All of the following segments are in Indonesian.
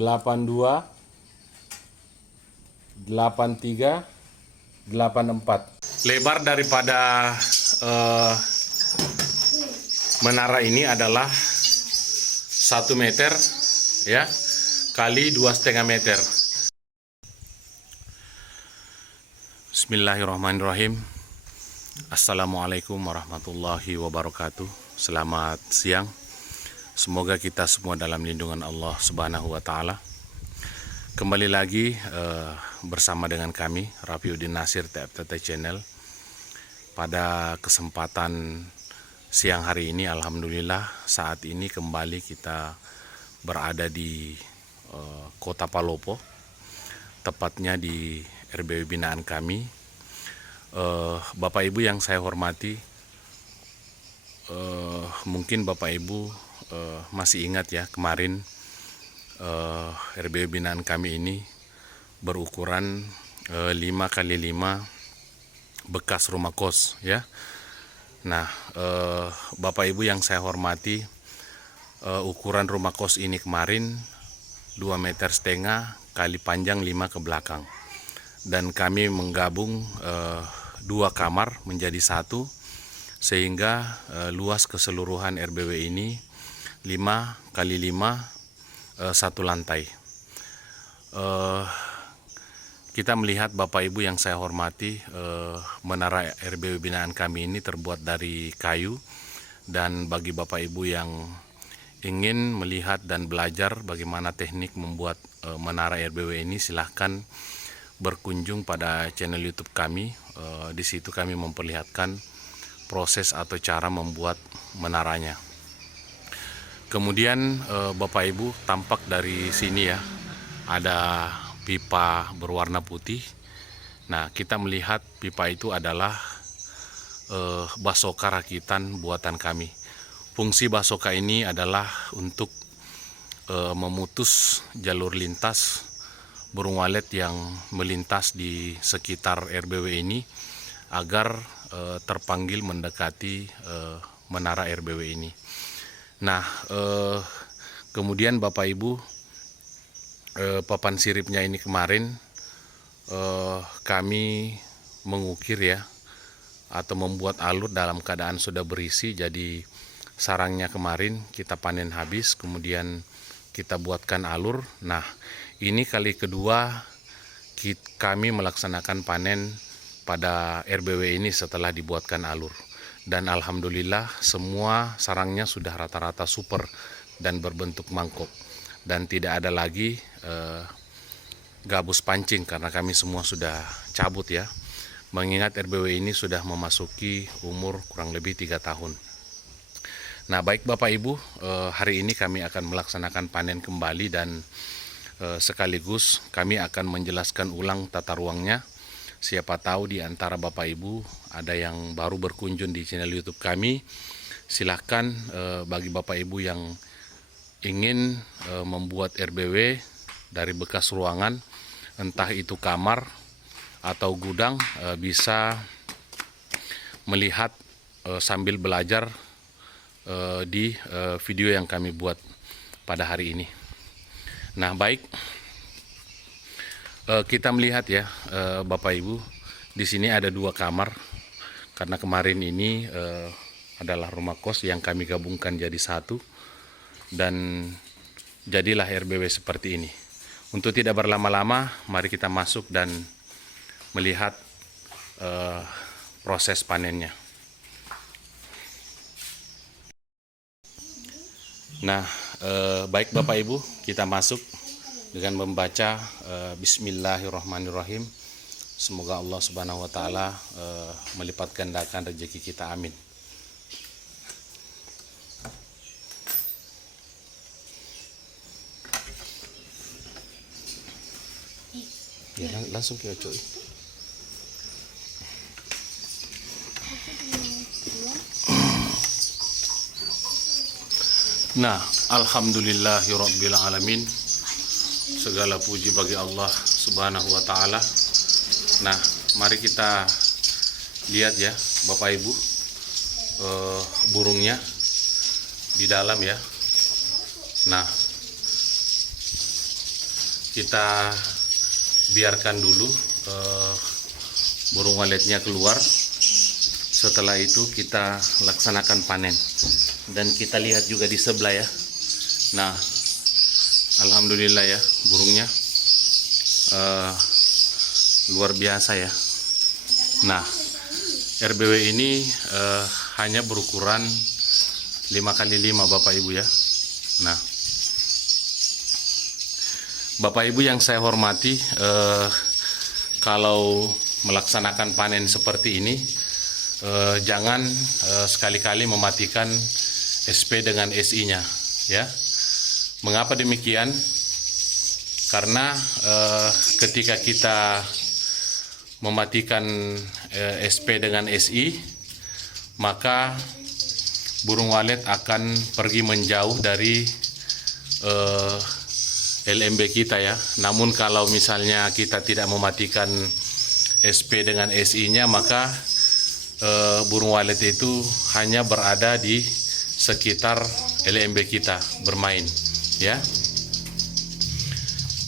82, 83, 84. Lebar daripada menara ini adalah 1 meter ya, kali 2,5 meter. Bismillahirrahmanirrahim. Assalamualaikum warahmatullahi wabarakatuh. Selamat siang. Semoga kita semua dalam lindungan Allah Subhanahu wa taala. Kembali lagi bersama dengan kami Rafiuddin Nasir TFTT Channel. Pada kesempatan siang hari ini, alhamdulillah saat ini kembali kita berada di Kota Palopo, tepatnya di RBW binaan kami. Bapak Ibu yang saya hormati, mungkin Bapak Ibu masih ingat ya, kemarin RBW binaan kami ini berukuran 5x5 bekas rumah kos ya. Nah, Bapak Ibu yang saya hormati, ukuran rumah kos ini kemarin 2,5 meter kali panjang 5 ke belakang, dan kami menggabung 2 kamar menjadi 1, sehingga luas keseluruhan RBW ini 5x5 1 lantai. Kita melihat Bapak Ibu yang saya hormati, menara RBW binaan kami ini terbuat dari kayu, dan bagi Bapak Ibu yang ingin melihat dan belajar bagaimana teknik membuat menara RBW ini, silahkan berkunjung pada channel YouTube kami. Di situ kami memperlihatkan proses atau cara membuat menaranya. Kemudian Bapak Ibu, tampak dari sini ya, ada pipa berwarna putih. Nah, kita melihat pipa itu adalah basoka rakitan buatan kami. Fungsi basoka ini adalah untuk memutus jalur lintas burung walet yang melintas di sekitar RBW ini, agar terpanggil mendekati menara RBW ini. Nah, kemudian Bapak Ibu, papan siripnya ini kemarin kami mengukir ya, atau membuat alur dalam keadaan sudah berisi. Jadi sarangnya kemarin kita panen habis, kemudian kita buatkan alur. Nah, ini kali kedua kami melaksanakan panen pada RBW ini setelah dibuatkan alur. Dan alhamdulillah semua sarangnya sudah rata-rata super dan berbentuk mangkok, dan tidak ada lagi gabus pancing karena kami semua sudah cabut ya, mengingat RBW ini sudah memasuki umur kurang lebih 3 tahun. Nah, baik Bapak Ibu, hari ini kami akan melaksanakan panen kembali, dan sekaligus kami akan menjelaskan ulang tata ruangnya. Siapa tahu di antara Bapak Ibu ada yang baru berkunjung di channel YouTube kami. Silahkan bagi Bapak Ibu yang ingin membuat RBW dari bekas ruangan, entah itu kamar atau gudang, bisa melihat sambil belajar di video yang kami buat pada hari ini. Nah, baik, kita melihat ya Bapak Ibu, di sini ada 2 kamar karena kemarin ini adalah rumah kos yang kami gabungkan jadi 1, dan jadilah RBW seperti ini. Untuk tidak berlama-lama, mari kita masuk dan melihat proses panennya. Nah, baik Bapak Ibu, kita masuk dengan membaca Bismillahirrahmanirrahim. Semoga Allah Subhanahu wa taala melipat gandakan rezeki kita, amin. Ya, langsung ke coy. Nah, alhamdulillahirabbil alamin. Segala puji bagi Allah Subhanahu wa taala. Nah, mari kita lihat ya Bapak Ibu, burungnya di dalam ya. Nah, kita biarkan dulu burung waletnya keluar. Setelah itu kita laksanakan panen. Dan kita lihat juga di sebelah ya. Nah, alhamdulillah ya, burungnya luar biasa ya. Nah, RBW ini hanya berukuran 5x5 Bapak Ibu ya. Nah, Bapak Ibu yang saya hormati, kalau melaksanakan panen seperti ini, jangan sekali-kali mematikan SP dengan SI-nya ya. Mengapa demikian? Karena ketika kita mematikan SP dengan SI, maka burung walet akan pergi menjauh dari LMB kita ya. Namun kalau misalnya kita tidak mematikan SP dengan SI-nya, maka burung walet itu hanya berada di sekitar LMB kita bermain ya.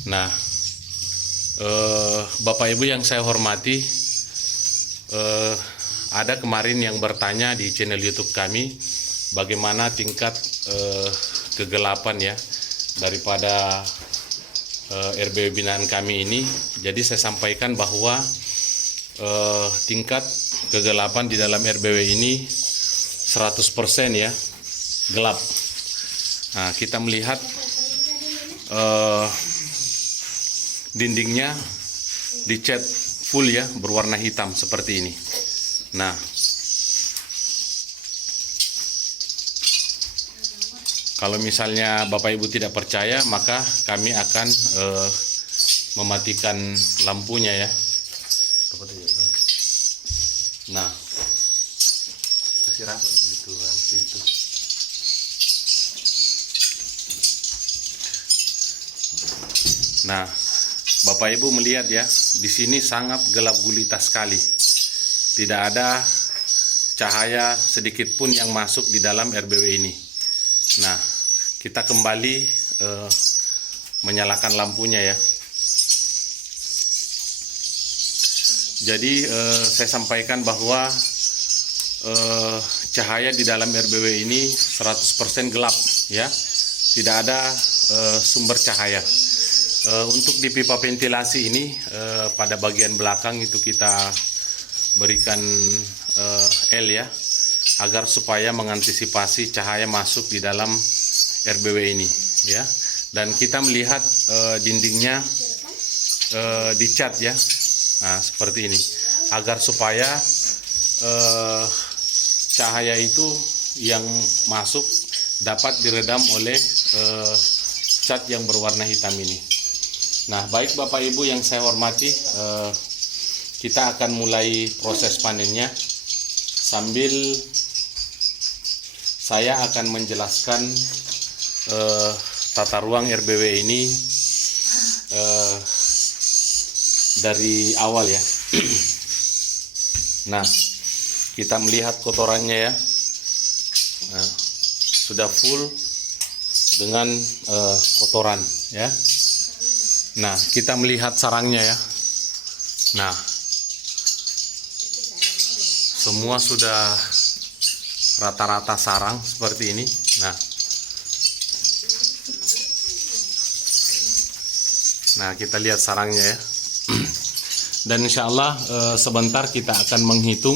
Nah, Bapak Ibu yang saya hormati, ada kemarin yang bertanya di channel YouTube kami bagaimana tingkat kegelapan ya daripada RBW binaan kami ini. Jadi saya sampaikan bahwa tingkat kegelapan di dalam RBW ini 100% ya gelap. Nah, kita melihat dindingnya dicat full ya, berwarna hitam seperti ini. Nah, kalau misalnya Bapak Ibu tidak percaya, maka kami akan mematikan lampunya ya. Nah, kasih rapat gitu pintu. Nah, Bapak Ibu melihat ya, di sini sangat gelap gulita sekali. Tidak ada cahaya sedikit pun yang masuk di dalam RBW ini. Nah, kita kembali menyalakan lampunya ya. Jadi saya sampaikan bahwa cahaya di dalam RBW ini 100% gelap ya. Tidak ada sumber cahaya. Untuk di pipa ventilasi ini pada bagian belakang itu kita berikan L ya, agar supaya mengantisipasi cahaya masuk di dalam RBW ini ya. Dan kita melihat dindingnya dicat ya. Nah, seperti ini, agar supaya cahaya itu yang masuk dapat diredam oleh cat yang berwarna hitam ini. Nah, baik Bapak Ibu yang saya hormati, kita akan mulai proses panennya sambil saya akan menjelaskan tata ruang RBW ini dari awal ya. Nah, kita melihat kotorannya ya. Nah, sudah full dengan kotoran ya. Nah, kita melihat sarangnya ya. Nah, semua sudah rata-rata sarang seperti ini. Nah, kita lihat sarangnya ya. Dan insya Allah sebentar kita akan menghitung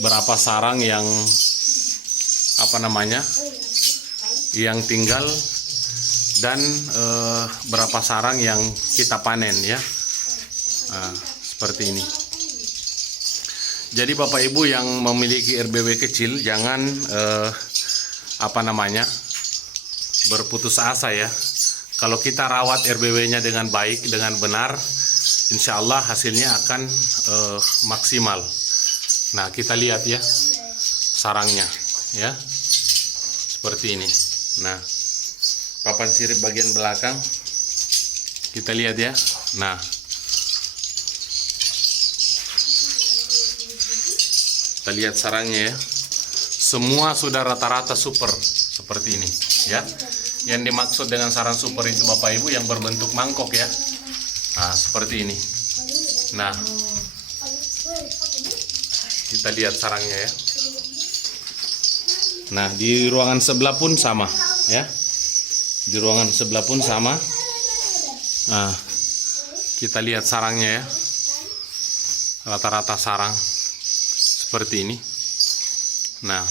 berapa sarang yang yang tinggal dan berapa sarang yang kita panen ya. Nah, seperti ini. Jadi Bapak Ibu yang memiliki RBW kecil jangan berputus asa ya. Kalau kita rawat RBW-nya dengan baik, dengan benar, insya Allah hasilnya akan maksimal. Nah, kita lihat ya sarangnya ya, seperti ini. Nah, papan sirip bagian belakang kita lihat ya. Nah, kita lihat sarangnya ya, semua sudah rata-rata super seperti ini ya. Yang dimaksud dengan sarang super itu Bapak Ibu yang berbentuk mangkok ya. Nah, seperti ini. Nah, kita lihat sarangnya ya. Nah, di ruangan sebelah pun sama ya. Di ruangan sebelah pun sama. Nah, kita lihat sarangnya ya. Rata-rata sarang seperti ini. Nah,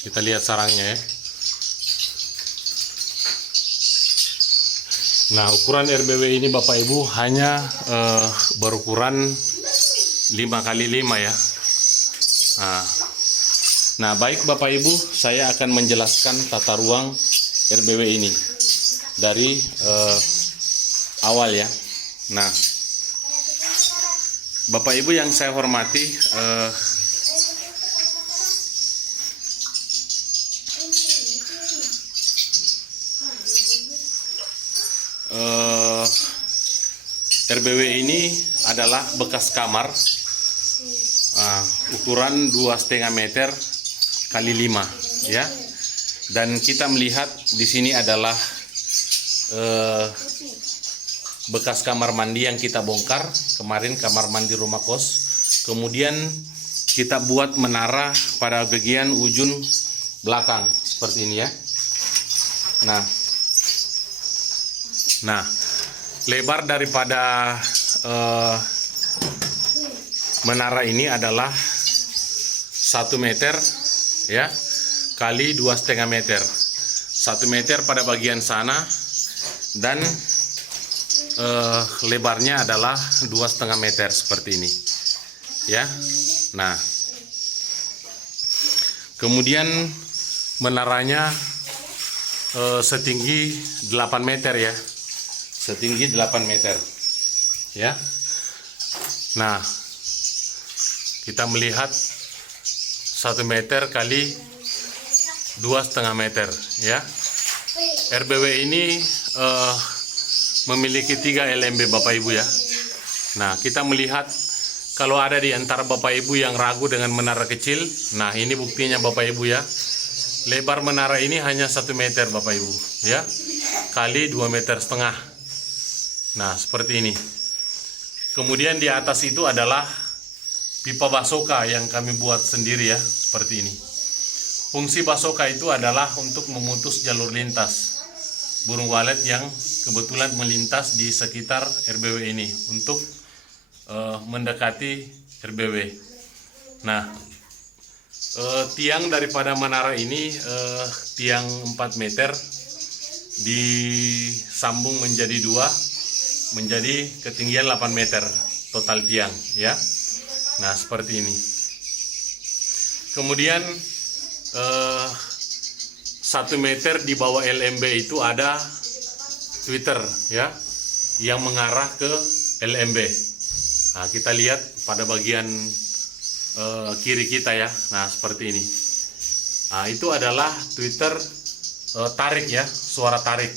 kita lihat sarangnya ya. Nah, ukuran RBW ini Bapak Ibu hanya berukuran 5x5 ya. Nah, baik Bapak Ibu, saya akan menjelaskan tata ruang RBW ini dari awal ya. Nah, Bapak Ibu yang saya hormati, RBW ini adalah bekas kamar, ukuran 2,5 meter kali 5 ya. Dan kita melihat di sini adalah bekas kamar mandi yang kita bongkar kemarin, kamar mandi rumah kos. Kemudian kita buat menara pada bagian ujung belakang seperti ini ya. Nah, lebar daripada menara ini adalah 1 meter ya kali 2,5 meter. 1 meter pada bagian sana dan lebarnya adalah 2,5 meter seperti ini ya. Nah, kemudian menaranya setinggi 8 meter ya, setinggi 8 meter ya. Nah, kita melihat 1 meter kali 2,5 meter ya. RBW ini memiliki 3 LMB Bapak Ibu ya. Nah, kita melihat kalau ada di antara Bapak Ibu yang ragu dengan menara kecil, nah ini buktinya Bapak Ibu ya. Lebar menara ini hanya 1 meter Bapak Ibu ya, kali 2,5 meter. Nah, seperti ini. Kemudian di atas itu adalah pipa basoka yang kami buat sendiri ya, seperti ini. Fungsi basoka itu adalah untuk memutus jalur lintas burung walet yang kebetulan melintas di sekitar RBW ini untuk mendekati RBW. Nah, tiang daripada menara ini tiang 4 meter disambung menjadi 2, menjadi ketinggian 8 meter total tiang ya. Nah, seperti ini. Kemudian 1 meter di bawah LMB itu ada Twitter ya, yang mengarah ke LMB. Nah, kita lihat pada bagian kiri kita ya. Nah, seperti ini. Nah, itu adalah Twitter tarik ya, suara tarik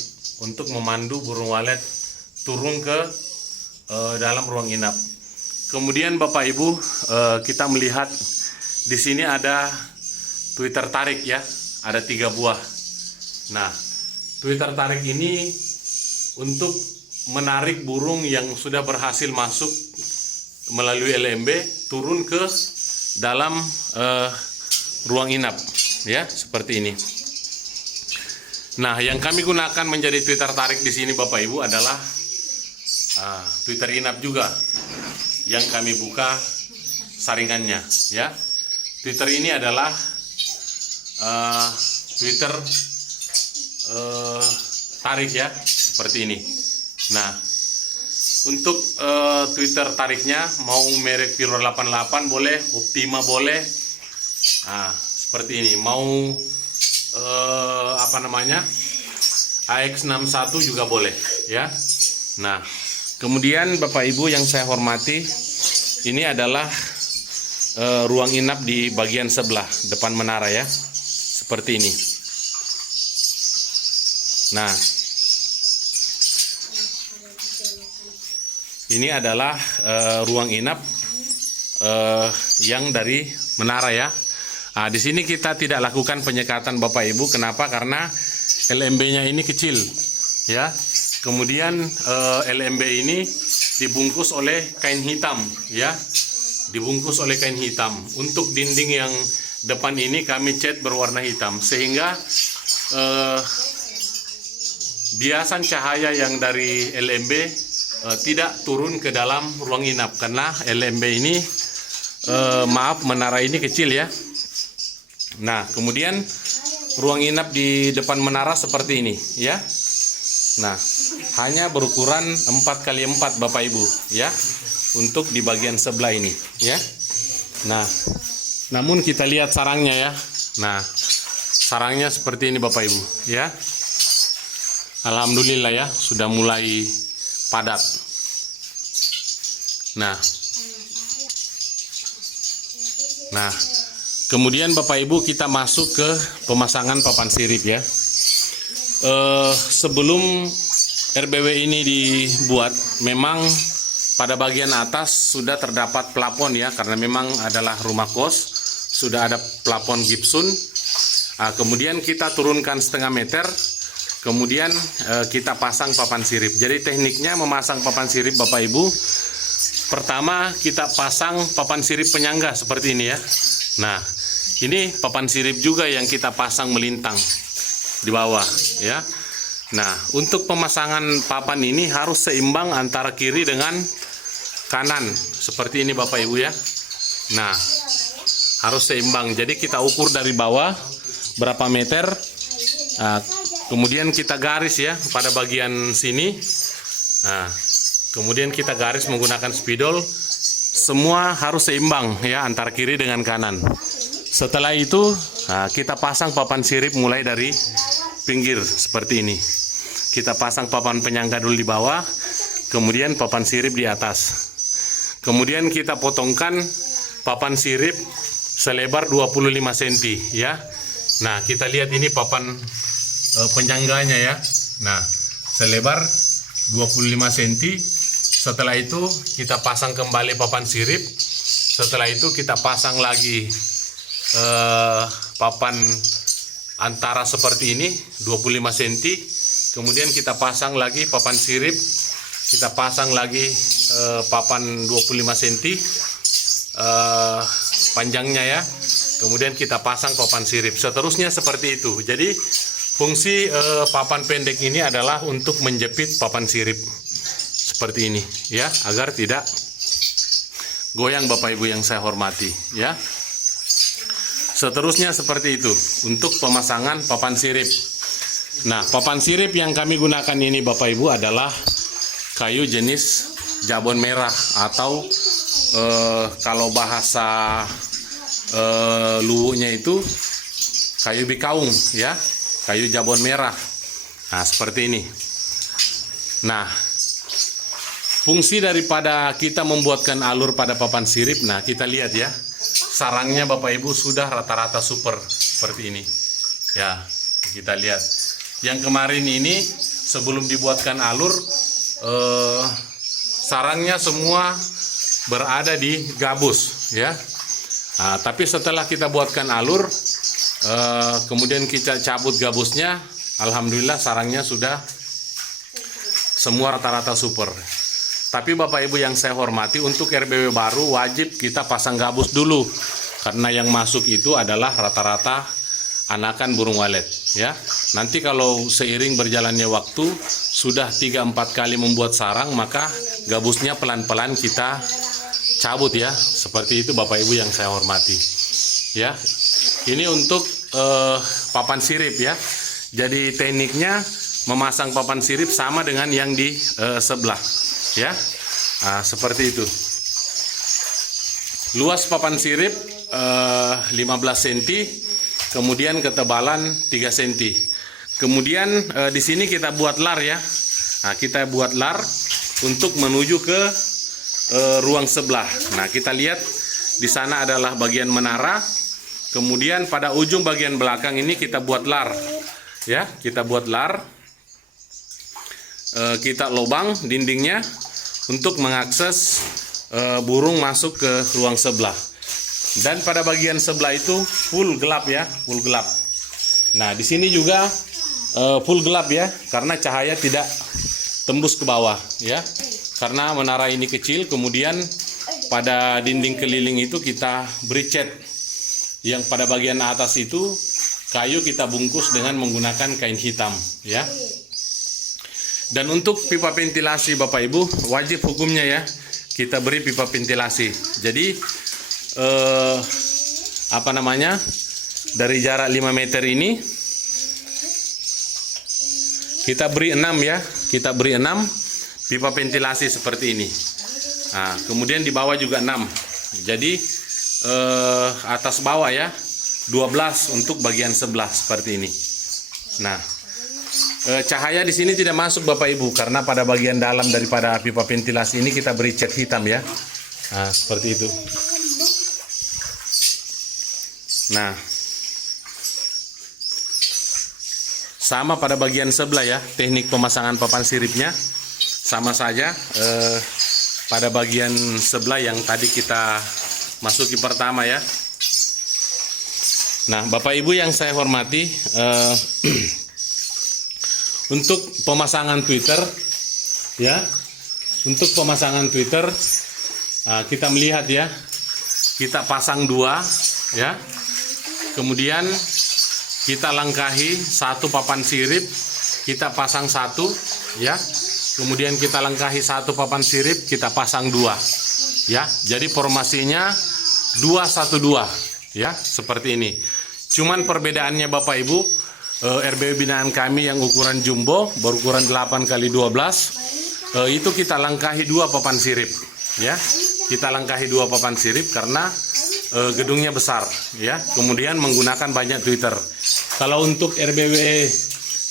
untuk memandu burung walet turun ke dalam ruang inap. Kemudian Bapak Ibu, kita melihat di sini ada Twitter tarik ya, ada 3 buah. Nah, Twitter tarik ini untuk menarik burung yang sudah berhasil masuk melalui LMB turun ke dalam ruang inap ya, seperti ini. Nah, yang kami gunakan menjadi Twitter tarik di sini Bapak Ibu adalah Twitter inap juga yang kami buka saringannya ya. Twitter ini adalah Twitter tarik ya, seperti ini. Nah, untuk Twitter tariknya mau merek Viro 88 boleh, Optima boleh. Nah, seperti ini. Mau AX61 juga boleh ya. Nah, kemudian Bapak Ibu yang saya hormati, ini adalah ruang inap di bagian sebelah depan menara ya, seperti ini. Nah, ini adalah ruang inap yang dari menara ya. Di sini kita tidak lakukan penyekatan Bapak Ibu. Kenapa? Karena LMB-nya ini kecil, ya. Kemudian LMB ini dibungkus oleh kain hitam, ya. Dibungkus oleh kain hitam. Untuk dinding yang depan ini kami cat berwarna hitam, sehingga biasan cahaya yang dari LMB tidak turun ke dalam ruang inap, karena LMB ini menara ini kecil, ya. Nah, kemudian ruang inap di depan menara seperti ini, ya. Nah, hanya berukuran 4x4 Bapak Ibu, ya, untuk di bagian sebelah ini, ya. Nah, namun kita lihat sarangnya, ya. Nah, sarangnya seperti ini Bapak Ibu, ya. Alhamdulillah, ya, sudah mulai padat. Nah, kemudian Bapak Ibu kita masuk ke pemasangan papan sirip, ya. Sebelum RBW ini dibuat, memang pada bagian atas sudah terdapat plafon, ya, karena memang adalah rumah kos, sudah ada plafon gipsun. Kemudian kita turunkan setengah meter, kemudian kita pasang papan sirip. Jadi tekniknya memasang papan sirip Bapak Ibu, pertama kita pasang papan sirip penyangga seperti ini, ya. Nah, ini papan sirip juga yang kita pasang melintang di bawah, ya. Nah, untuk pemasangan papan ini harus seimbang antara kiri dengan kanan seperti ini Bapak Ibu, ya. Nah, harus seimbang. Jadi kita ukur dari bawah berapa meter, kemudian kita garis, ya, pada bagian sini. Nah, kemudian kita garis menggunakan spidol. Semua harus seimbang, ya, antara kiri dengan kanan. Setelah itu kita pasang papan sirip mulai dari pinggir seperti ini. Kita pasang papan penyangga dulu di bawah, kemudian papan sirip di atas. Kemudian kita potongkan papan sirip selebar 25 cm, ya. Nah, kita lihat ini papan penyangganya, ya. Nah, selebar 25 cm. Setelah itu kita pasang kembali papan sirip. Setelah itu kita pasang lagi papan antara seperti ini 25 cm. Kemudian kita pasang lagi papan sirip. Kita pasang lagi papan 25 cm panjangnya, ya. Kemudian kita pasang papan sirip. Seterusnya seperti itu. Jadi fungsi papan pendek ini adalah untuk menjepit papan sirip seperti ini, ya, agar tidak goyang Bapak Ibu yang saya hormati, ya. Seterusnya seperti itu untuk pemasangan papan sirip. Nah, papan sirip yang kami gunakan ini Bapak Ibu adalah kayu jenis jabon merah, atau kalau bahasa luwuhnya itu kayu bikaung, ya, kayu jabon merah. Nah, seperti ini. Nah, fungsi daripada kita membuatkan alur pada papan sirip, nah kita lihat, ya, sarangnya Bapak Ibu sudah rata-rata super seperti ini, ya. Kita lihat yang kemarin ini sebelum dibuatkan alur, sarangnya semua berada di gabus, ya. Nah, tapi setelah kita buatkan alur, kemudian kita cabut gabusnya, alhamdulillah sarangnya sudah semua rata-rata super. Tapi Bapak Ibu yang saya hormati, untuk RBW baru wajib kita pasang gabus dulu, karena yang masuk itu adalah rata-rata anakan burung walet, ya. Nanti kalau seiring berjalannya waktu sudah 3-4 kali membuat sarang, maka gabusnya pelan-pelan kita cabut, ya. Seperti itu Bapak Ibu yang saya hormati, ya. Ini untuk papan sirip, ya. Jadi tekniknya memasang papan sirip sama dengan yang di sebelah, ya. Nah, seperti itu. Luas papan sirip 15 cm, kemudian ketebalan 3 cm. Kemudian di sini kita buat lar, ya. Nah, kita buat lar untuk menuju ke ruang sebelah. Nah, kita lihat di sana adalah bagian menara. Kemudian pada ujung bagian belakang ini kita buat lar, ya. Kita buat lar. Kita lubang dindingnya untuk mengakses burung masuk ke ruang sebelah. Dan pada bagian sebelah itu full gelap ya, full gelap. Nah, di sini juga full gelap ya, karena cahaya tidak tembus ke bawah ya. Karena menara ini kecil, kemudian pada dinding keliling itu kita beri cat. Yang pada bagian atas itu kayu kita bungkus dengan menggunakan kain hitam ya. Dan untuk pipa ventilasi Bapak Ibu, wajib hukumnya ya kita beri pipa ventilasi. Jadi dari jarak 5 meter ini kita beri 6 ya, kita beri 6 pipa ventilasi seperti ini. Nah, kemudian di bawah juga 6. Jadi atas bawah ya 12 untuk bagian sebelah seperti ini. Nah, cahaya di sini tidak masuk Bapak Ibu karena pada bagian dalam daripada pipa ventilasi ini kita beri cat hitam ya. Nah, seperti itu. Nah, sama pada bagian sebelah ya, teknik pemasangan papan siripnya sama saja. Pada bagian sebelah yang tadi kita masuki pertama ya. Nah, Bapak Ibu yang saya hormati, untuk pemasangan Twitter ya, untuk pemasangan Twitter kita melihat ya, kita pasang 2 ya, kemudian kita langkahi 1 papan sirip, kita pasang 1 ya, kemudian kita langkahi 1 papan sirip, kita pasang 2 ya. Jadi formasinya 2-1-2 ya, seperti ini. Cuman perbedaannya Bapak Ibu, RBW binaan kami yang ukuran jumbo berukuran 8x12 itu kita langkahi 2 papan sirip ya. Kita langkahi 2 papan sirip karena gedungnya besar ya. Kemudian menggunakan banyak Twitter. Kalau untuk RBW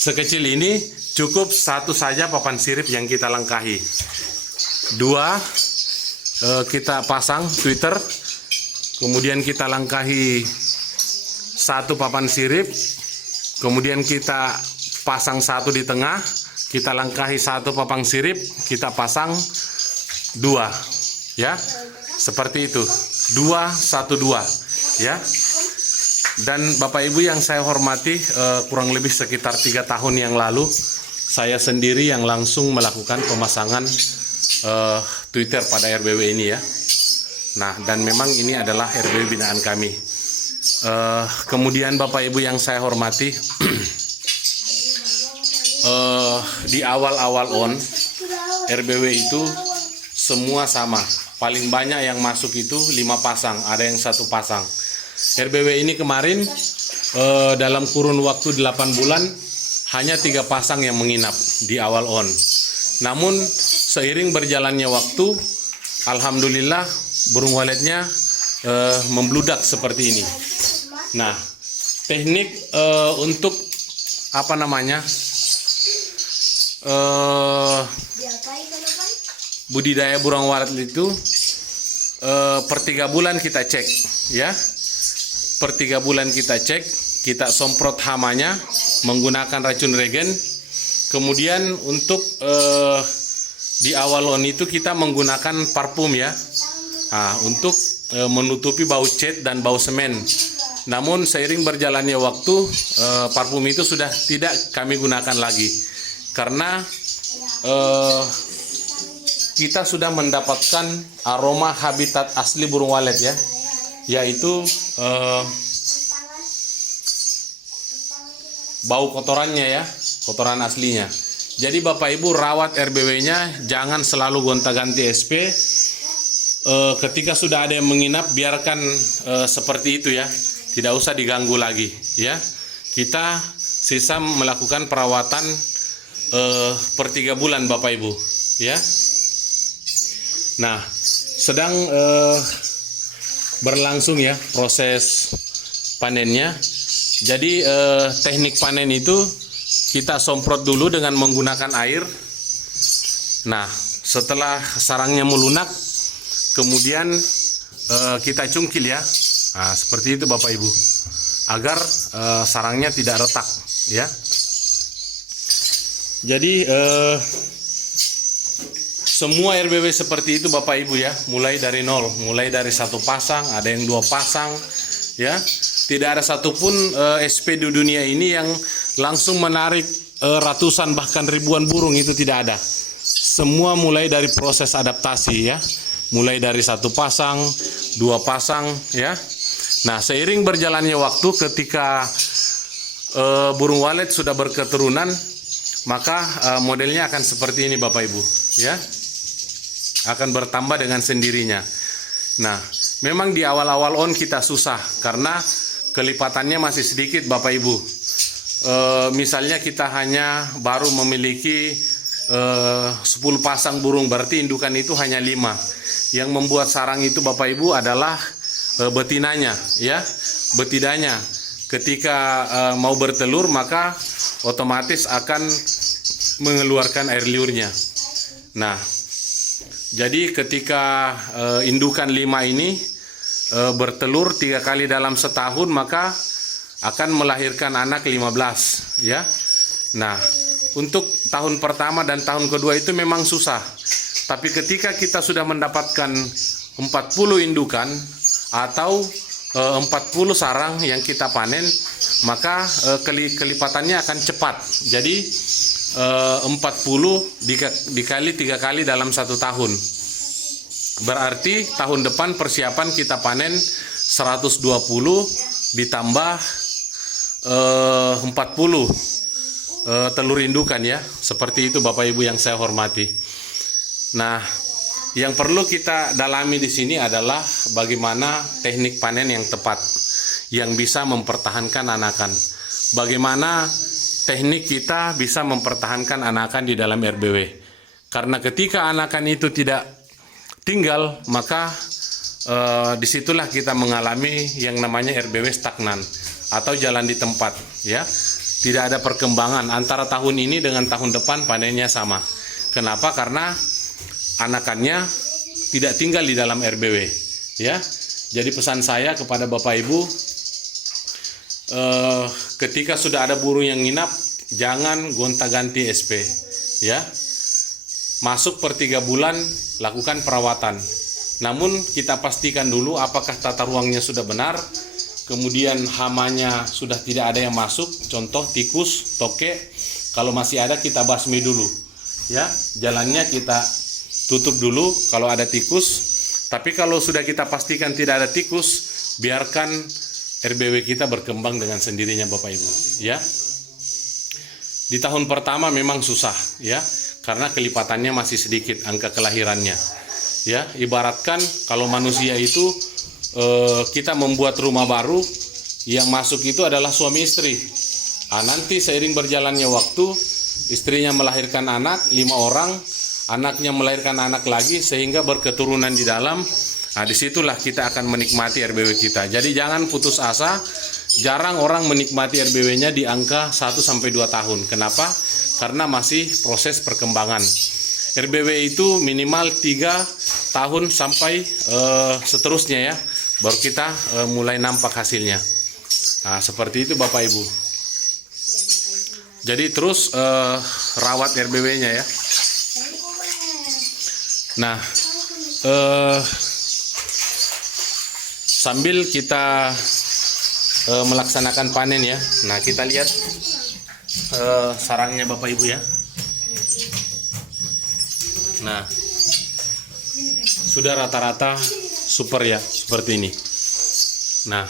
sekecil ini cukup 1 saja papan sirip yang kita langkahi. 2 kita pasang Twitter, kemudian kita langkahi 1 papan sirip, kemudian kita pasang 1 di tengah, kita langkahi 1 papan sirip, kita pasang 2 ya, seperti itu, 2-1-2 ya. Dan Bapak Ibu yang saya hormati, kurang lebih sekitar 3 tahun yang lalu saya sendiri yang langsung melakukan pemasangan Twitter pada RBW ini ya. Nah, dan memang ini adalah RBW binaan kami. Kemudian Bapak Ibu yang saya hormati, di awal-awal RBW itu semua sama. Paling banyak yang masuk itu 5 pasang, ada yang 1 pasang. RBW ini kemarin dalam kurun waktu 8 bulan hanya 3 pasang yang menginap di awal on. Namun seiring berjalannya waktu, alhamdulillah burung waletnya membludak seperti ini. Nah, teknik untuk budidaya burung walet itu per 3 bulan kita cek ya. Per 3 bulan kita cek, kita semprot hamanya menggunakan racun regen. Kemudian untuk di awal on itu kita menggunakan parfum ya, untuk menutupi bau cat dan bau semen. Namun seiring berjalannya waktu, parfum itu sudah tidak kami gunakan lagi karena kita sudah mendapatkan aroma habitat asli burung walet ya, yaitu bau kotorannya ya, kotoran aslinya. Jadi Bapak Ibu rawat RBW-nya jangan selalu gonta-ganti SP. Ketika sudah ada yang menginap, biarkan seperti itu ya, tidak usah diganggu lagi ya. Kita sisa melakukan perawatan per 3 bulan Bapak Ibu ya. Nah, sedang berlangsung ya proses panennya. Jadi teknik panen itu kita semprot dulu dengan menggunakan air. Nah, setelah sarangnya melunak, kemudian kita cungkil ya. Nah, seperti itu Bapak Ibu, agar sarangnya tidak retak ya. Jadi semua RBW seperti itu Bapak Ibu ya, mulai dari nol, mulai dari 1 pasang, ada yang 2 pasang ya. Tidak ada satupun SP di dunia ini yang langsung menarik ratusan bahkan ribuan burung, itu tidak ada. Semua mulai dari proses adaptasi ya, mulai dari 1 pasang, 2 pasang ya. Nah, seiring berjalannya waktu, ketika burung walet sudah berketurunan, maka modelnya akan seperti ini Bapak Ibu ya, akan bertambah dengan sendirinya. Nah, memang di awal-awal on kita susah karena kelipatannya masih sedikit Bapak Ibu. Misalnya kita hanya baru memiliki 10 pasang burung, berarti indukan itu hanya 5. Yang membuat sarang itu Bapak Ibu adalah betinanya ya, betinanya. Ketika mau bertelur maka otomatis akan mengeluarkan air liurnya. Nah, jadi ketika indukan 5 ini bertelur 3 kali dalam setahun, maka akan melahirkan anak 15 ya. Nah, untuk tahun pertama dan tahun kedua itu memang susah. Tapi ketika kita sudah mendapatkan 40 indukan atau 40 sarang yang kita panen, maka kelipatannya akan cepat. Jadi 40 dikali 3 kali dalam 1 tahun. Berarti tahun depan persiapan kita panen 120 ditambah 40 telur indukan ya. Seperti itu Bapak Ibu yang saya hormati. Nah, yang perlu kita dalami di sini adalah bagaimana teknik panen yang tepat yang bisa mempertahankan anakan. Bagaimana teknik kita bisa mempertahankan anakan di dalam RBW. Karena ketika anakan itu tidak tinggal, maka disitulah kita mengalami yang namanya RBW stagnan atau jalan di tempat ya. Tidak ada perkembangan antara tahun ini dengan tahun depan, panennya sama. Kenapa? Karena anakannya tidak tinggal di dalam RBW ya. Jadi pesan saya kepada Bapak Ibu, ketika sudah ada burung yang nginap, jangan gonta-ganti SP ya. Masuk per 3 bulan lakukan perawatan. Namun kita pastikan dulu apakah tata ruangnya sudah benar, kemudian hamanya sudah tidak ada yang masuk, contoh tikus, toke. Kalau masih ada kita basmi dulu ya, jalannya kita tutup dulu kalau ada tikus. Tapi kalau sudah kita pastikan tidak ada tikus, biarkan RBW kita berkembang dengan sendirinya Bapak Ibu ya. Di tahun pertama memang susah ya, karena kelipatannya masih sedikit angka kelahirannya ya. Ibaratkan kalau manusia itu kita membuat rumah baru, yang masuk itu adalah suami istri. Nanti seiring berjalannya waktu, istrinya melahirkan anak 5 orang, anaknya melahirkan anak lagi, sehingga berketurunan di dalam. Nah, disitulah kita akan menikmati RBW kita. Jadi jangan putus asa. Jarang orang menikmati RBW-nya di angka 1-2 tahun. Kenapa? Karena masih proses perkembangan. RBW itu minimal 3 tahun sampai seterusnya ya, baru kita mulai nampak hasilnya. Nah, seperti itu Bapak Ibu. Jadi terus rawat RBW-nya ya. Nah, sambil kita melaksanakan panen ya. Nah, kita lihat sarangnya Bapak Ibu ya. Nah, sudah rata-rata super ya, seperti ini. Nah,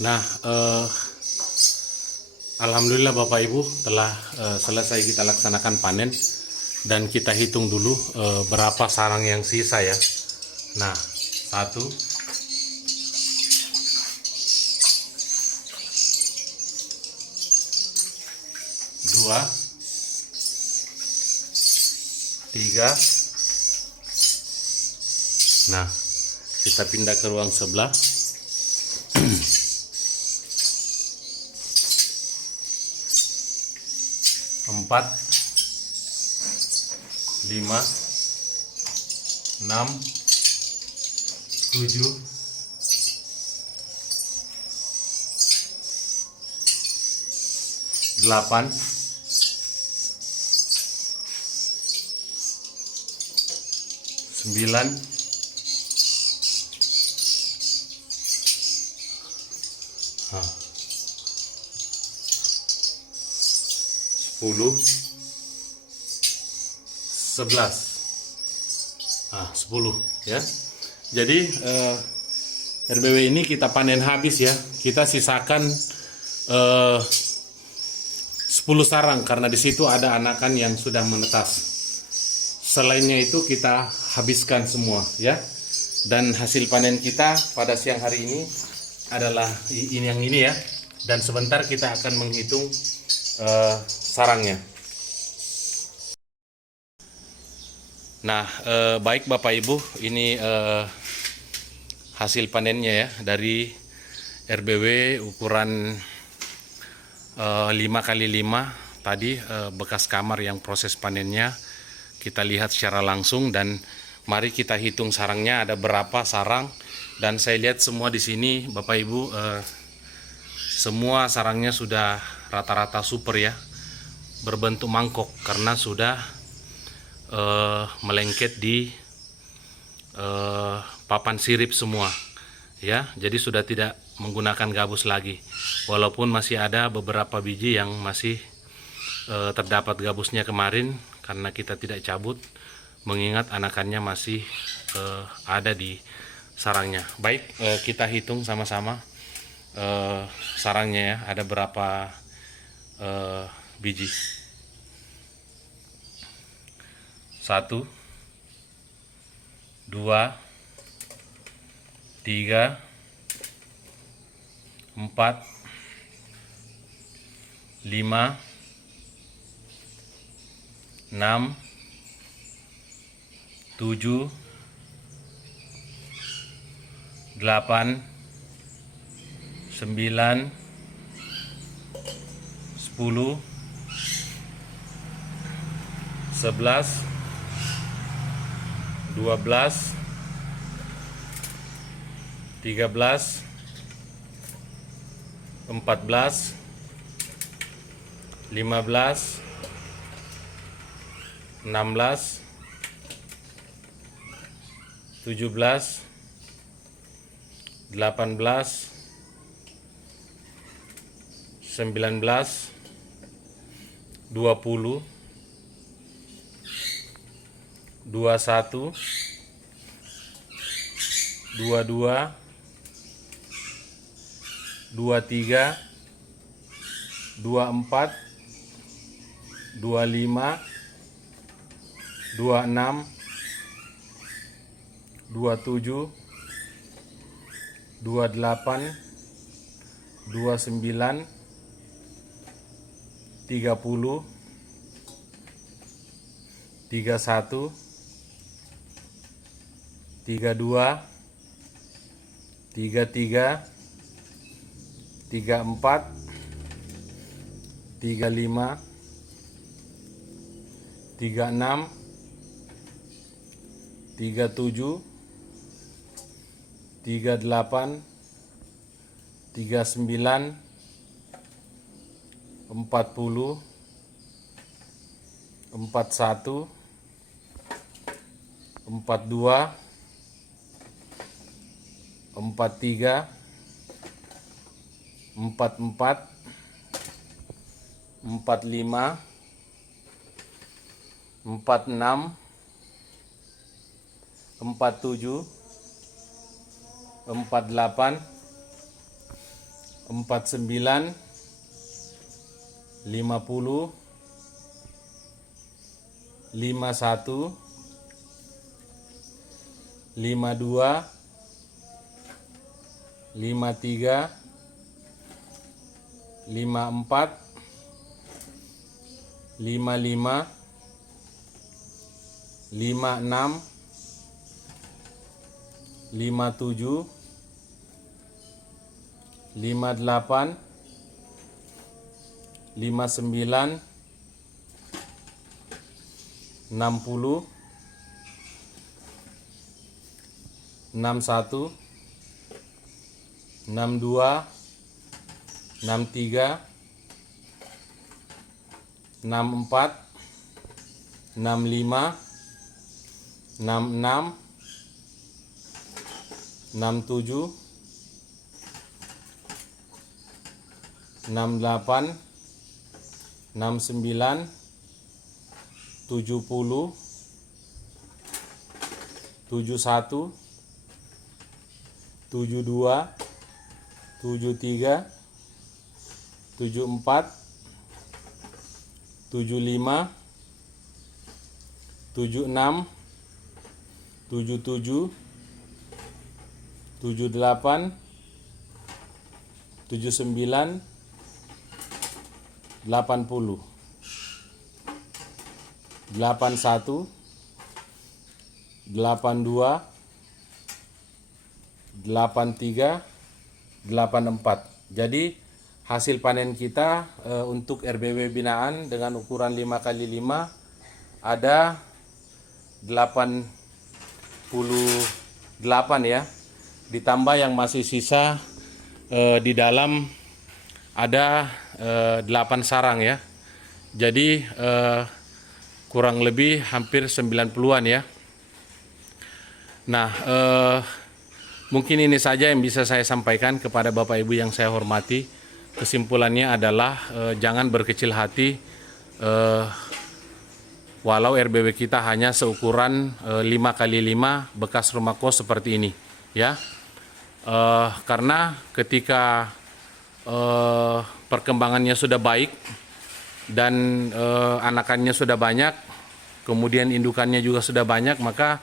Nah, alhamdulillah Bapak Ibu telah selesai kita laksanakan panen dan kita hitung dulu berapa sarang yang sisa ya. Nah, 1, 2, 3. Nah, kita pindah ke ruang sebelah. 4, 5, 6, 7, 8, 9, 10, 11. 10 ya. Jadi RBW ini kita panen habis ya. Kita sisakan 10 sarang karena di situ ada anakan yang sudah menetas. Selainnya itu kita habiskan semua ya. Dan hasil panen kita pada siang hari ini adalah ini yang ini ya. Dan sebentar kita akan menghitung sarangnya. Nah, baik Bapak Ibu, ini hasil panennya ya dari RBW ukuran 5x5 tadi, bekas kamar yang proses panennya kita lihat secara langsung. Dan mari kita hitung sarangnya ada berapa sarang. Dan saya lihat semua di sini Bapak Ibu, semua sarangnya sudah rata-rata super ya, berbentuk mangkok karena sudah melengket di papan sirip semua ya. Jadi sudah tidak menggunakan gabus lagi, walaupun masih ada beberapa biji yang masih terdapat gabusnya kemarin karena kita tidak cabut, mengingat anakannya masih ada di sarangnya. Baik, kita hitung sama-sama sarangnya ya, ada berapa biji. 1, 2, 3, 4, 5, 6, 7, 8, 9, 10, 11, 12, 13, 14, 15, 16, 17, 18, 19, 20, 21, 22, 23, 24, 25, 26, 27, 28, 29, 30, 31, 32, 33, 34, 35, 36, 37, 38, 39, 40, 41, 42, 43, 44, 45, 46, 47, 48, 49, 50, 51, 52, 53, 54, 55, 56, 57, 58, 59, 60, 61, 62, 63, 64, 65, 66, 67, 68, 69, 70, 71, 72, 73, 74, 75, 76, 77, 78, 79, 80, 81, 82, 83, 84. Jadi hasil panen kita untuk RBW binaan dengan ukuran 5x5 ada 88 ya. Ditambah yang masih sisa di dalam ada 8 sarang ya. Jadi kurang lebih hampir 90-an ya. Nah, mungkin ini saja yang bisa saya sampaikan kepada Bapak Ibu yang saya hormati. Kesimpulannya adalah jangan berkecil hati walau RBW kita hanya seukuran 5x5 bekas rumah kos seperti ini ya. Karena ketika perkembangannya sudah baik dan anakannya sudah banyak, kemudian indukannya juga sudah banyak, maka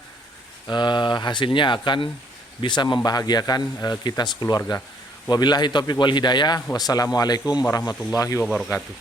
hasilnya akan bisa membahagiakan kita sekeluarga. Wabillahi taufiq wal hidayah. Wassalamualaikum warahmatullahi wabarakatuh.